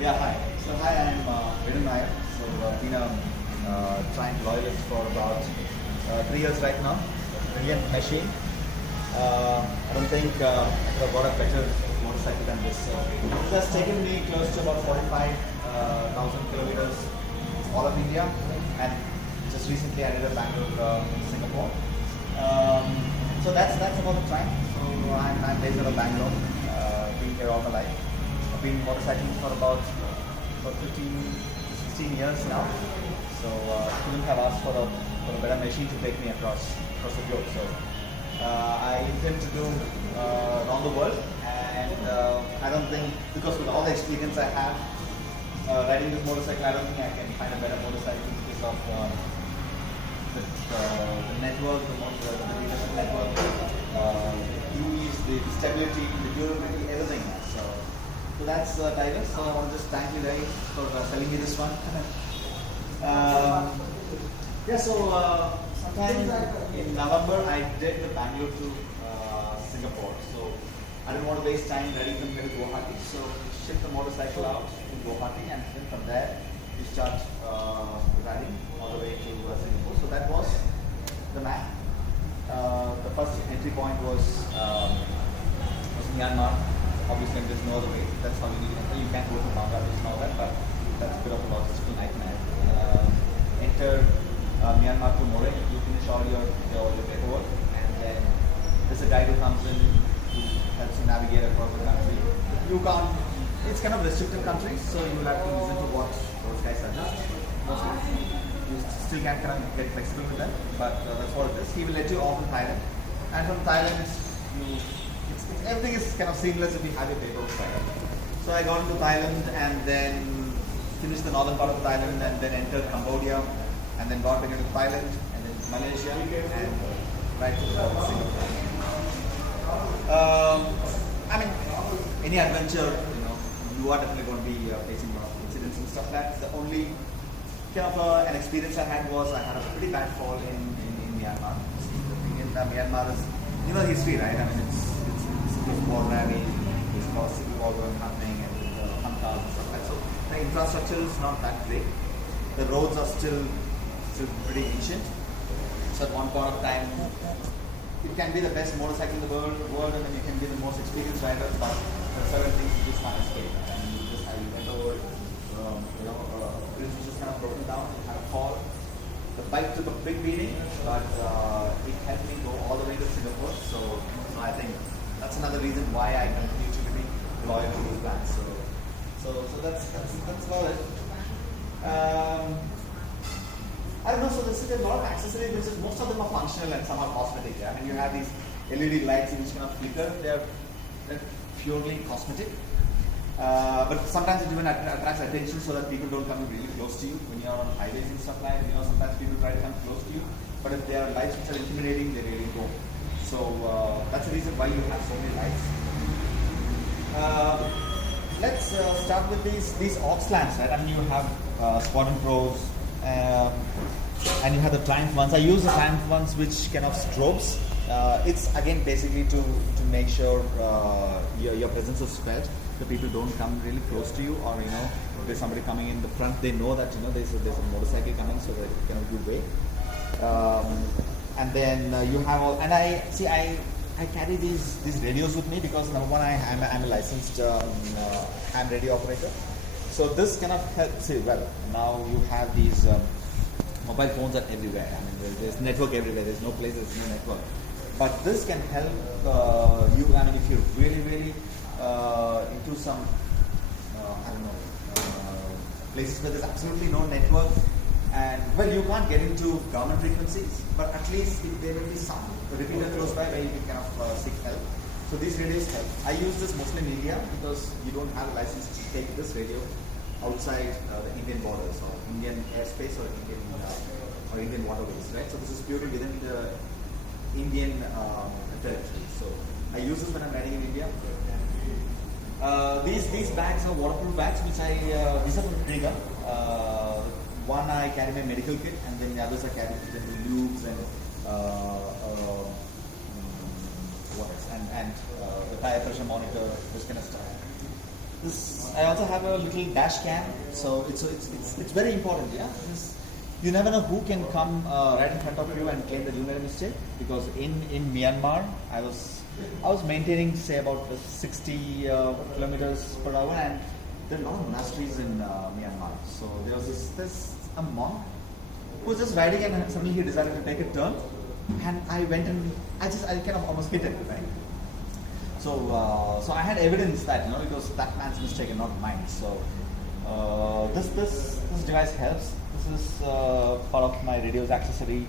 Yeah, hi. So hi, I'm Vidhan Nair. So I've been a Triumph loyalist for about 3 years right now. Brilliant machine. I don't think I could have got a better motorcycle than this. So it has taken me close to about 45,000 kilometers all of India, and just recently I did a Bangalore, Singapore. So that's about the Triumph. So I'm based out of Bangalore. Been here all my life. I've been motorcycling for about 16 years now. So couldn't have asked for a better machine to take me across the globe. So I intend to do around the world, and I don't think, because with all the experience I have riding this motorcycle, I don't think I can find a better motorcycle because of the network, the dealership network, the ease, the stability, the durability, everything. So that's Tiger. So I want to just thank you very for selling me this one. Sometime in November I did the Bangalore to Singapore. So I didn't want to waste time riding from here to Guwahati. So we shipped the motorcycle out to Guwahati, and then from there we start riding all the way to Singapore. So that was the map. The first entry point was Myanmar. Obviously, there's no other way. That's how you need to enter. You can't go to Bangladesh and all that, but that's a bit of a logistical nightmare. Enter Myanmar to More. You finish all your paperwork, and then there's a guy who comes in who helps you navigate across the country. You can't. It's kind of restricted country, so you will have to listen to what those guys suggest. You still can kind of get flexible with them, but that's what it is. He will let you off in Thailand, and from Thailand everything is kind of seamless if you have your paperwork right. So I got into Thailand and then finished the northern part of Thailand, and then entered Cambodia, and then got again to Thailand, and then Malaysia, and right to Singapore. I mean, any adventure, you are definitely going to be facing a lot of incidents and stuff like that. The only kind of an experience I had was I had a pretty bad fall in Myanmar. The thing in Myanmar is, the history, right? I mean, it's war rally, there's a lot of civil war going happening, and Hamtas and stuff like that. So the infrastructure is not that great. The roads are still pretty ancient. So at one point of time, it can be the best motorcycle in the world, and then you can be the most experienced rider, but there are certain things you just can't escape. And you went over, a bridge was just kind of broken down, you had a fall. The bike took a big beating, but it helped me go all the way to Singapore. So I think that's another reason why I continue to be loyal to these brands. So that's about it. I don't know. So there's a lot of accessories. Most of them are functional and some are cosmetic. I mean, you have these LED lights which kind of flicker. They're purely cosmetic. But sometimes it even attracts attention so that people don't come really close to you when you're on highways and stuff like that. Sometimes people try to come close to you, but if there are lights which are intimidating, they really don't. So that's the reason why you have so many lights. Let's start with these aux lamps, right? I mean, you have Squadron Pros, and you have the Triumph ones. I use the Triumph ones which kind of strobes. It's again basically to make sure your presence is felt. The people don't come really close to you, or if there's somebody coming in the front, they know that there's a motorcycle coming, so they kind of give way. And then you have all, and I carry these radios with me because number one, I'm a licensed ham radio operator. So this kind of helps you. Well, now you have these mobile phones are everywhere. I mean, there's network everywhere. There's no place there's no network. But this can help you. I mean, if you're really into some places where there's absolutely no network. And you can't get into government frequencies, but at least there will be some repeater close by where you can kind of seek help. So these radios help. I use this mostly in India because you don't have a license to take this radio outside the Indian borders or Indian airspace or Indian waterways, right? So this is purely within the Indian territory. So I use this when I'm riding in India. These bags are waterproof bags, which these are from Trigger. One I carry my medical kit, and then the others I carry general lubes and what else? And the tire pressure monitor, this kind of stuff. I also have a little dash cam, so it's very important. Yeah, you never know who can come right in front of you and claim that you made a mistake. Because in Myanmar, I was maintaining say about 60 kilometers per hour, and there are a lot of monasteries in Myanmar. So there was this a monk who was just riding, and suddenly he decided to take a turn, and I went and I kind of almost hit him, right? So I had evidence that it was that man's mistake and not mine. So this device helps. This is part of my radio's accessory.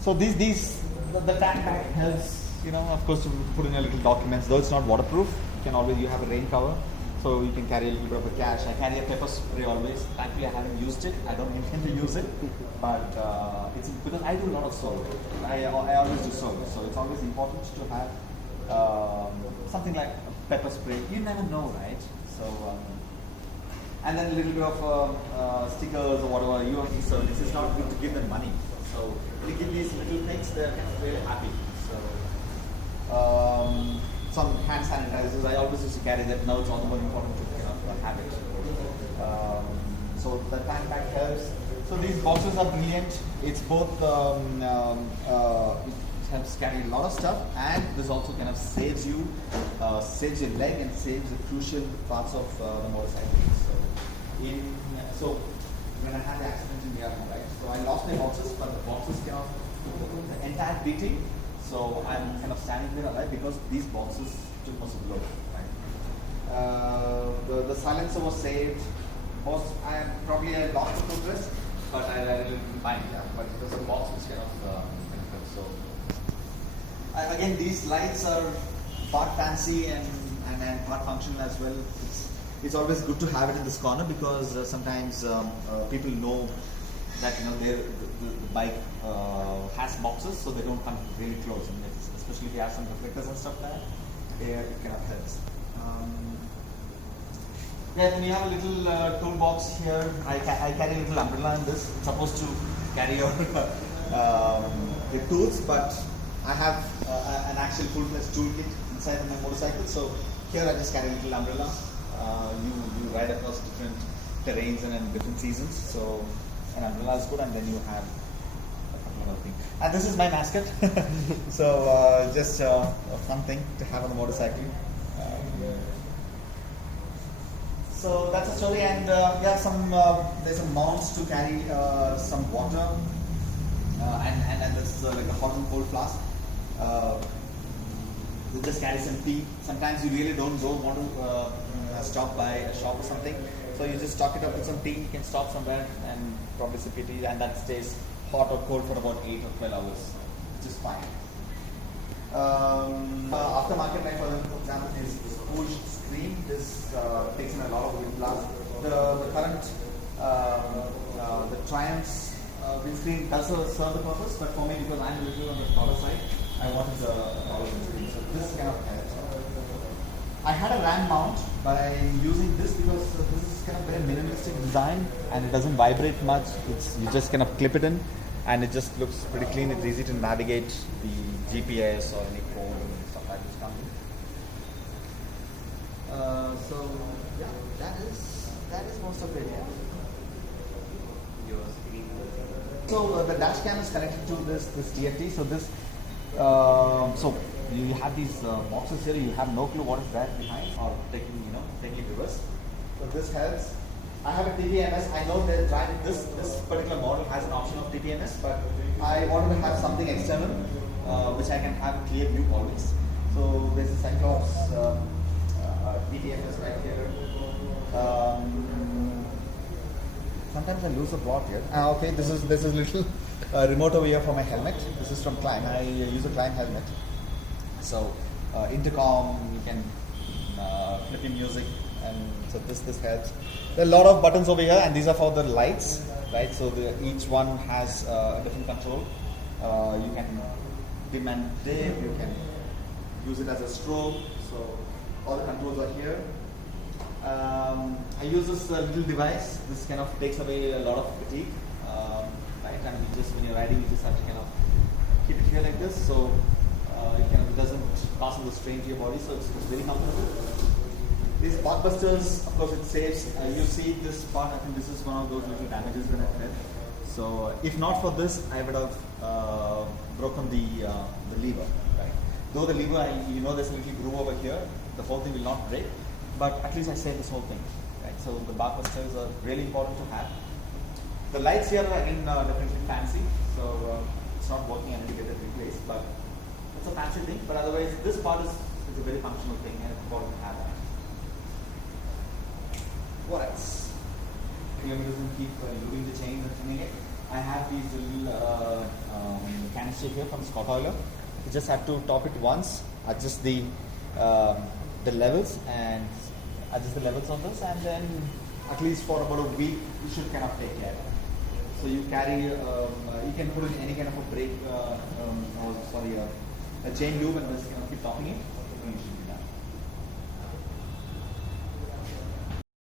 So the tank pack helps. Of course, to put in your little documents. Though it's not waterproof, you have a rain cover, so you can carry a little bit of a cash. I carry a pepper spray always. Thankfully, I haven't used it. I don't intend to use it, but it's because I do a lot of solo. I always do solo, so it's always important to have something like a pepper spray. You never know, right? So, and then a little bit of stickers or whatever. UMP service. It's not good to give them money, so you give these little things. They're kind of very happy. So. Some hand sanitizers. I always used to carry that. Now it's all the more important to have it. So the tank pack helps. So these boxes are brilliant. It's both it helps carry a lot of stuff, and this also kind of saves your leg and saves the crucial parts of the motorcycle. So when I had the accident in Myanmar, right? So I lost my boxes, but the boxes kind of took the entire beating. So I'm kind of standing there alive because these boxes took most of the load. Right? The silencer was saved. I probably lost the footrest, but I didn't find it. But it was a box which kind of so. Again, these lights are part fancy and part functional as well. It's always good to have it in this corner because sometimes people know that the bike has boxes, so they don't come really close, and especially if you have some reflectors and stuff like that, it kind of helps. Then we have a little toolbox here. I carry a little umbrella in this. It's supposed to carry your the tools, but I have an actual full-fledged toolkit inside of my motorcycle. So here I just carry a little umbrella. You ride across different terrains and different seasons. So an umbrella is good, and then you have a couple of other things. And this is my mascot. So just a fun thing to have on the motorcycle. So that's the story, and there's some mounts to carry some water, and this is like a hot and cold flask. You just carry some tea. Sometimes you really don't want to stop by a shop or something, so you just stock it up with some tea. You can stop somewhere and probably sip your tea, and that stays hot or cold for about 8 or 12 hours, which is fine. Aftermarket life, for example, is this push screen. This takes in a lot of wind blast. The current the Triumph's windscreen does serve the purpose, but for me, because I'm a little on the taller side, I wanted the taller windscreen. So this kind of helps. I had a RAM mount, but I'm using this because this is kind of very minimalistic design, and it doesn't vibrate much. You just kind of clip it in, and it just looks pretty clean. It's easy to navigate the GPS or any code and stuff like this coming. So yeah, that is most of it. Yeah. So the dash cam is connected to this TFT. So this so you have these boxes here. You have no clue what is there behind or taking it reverse. So this helps. I have a TPMS. I know that this particular model has an option of TPMS, but I wanted to have something external which I can have clear view always. So there's a Cyclops TPMS right here. Sometimes I lose a plot here. Okay, this is little remote over here for my helmet. This is from Climb. I use a Climb helmet. So intercom, you can flip your music, and so this helps. There are a lot of buttons over here, and these are for the lights, right? So each one has a different control. You can dim and dim. You can use it as a strobe. So all the controls are here. I use this little device. This kind of takes away a lot of fatigue, right? And when you're riding, you just have to kind of keep it here like this. So it doesn't cause the strain to your body, so it's very comfortable. These path busters, of course, it saves. You see this part. I think this is one of those little damages that I've had. So if not for this, I would have broken the lever. Right? Though the lever, there's a little groove over here. The whole thing will not break, but at least I saved this whole thing. Right? So the bar busters are really important to have. The lights here are again definitely fancy, so it's not working. I need to get it replaced, but it's a fancy thing. But otherwise, this part is a very functional thing, and it's important to have that. What else? Kilometers and keep looping the chains and turning it. I have these little canister here from Scott Oiler. You just have to top it once, adjust the levels and adjust the levels on this, and then at least for about a week you should kind of take care of it. So you carry, you can put in any kind of a brake, a chain loop and just keep topping it.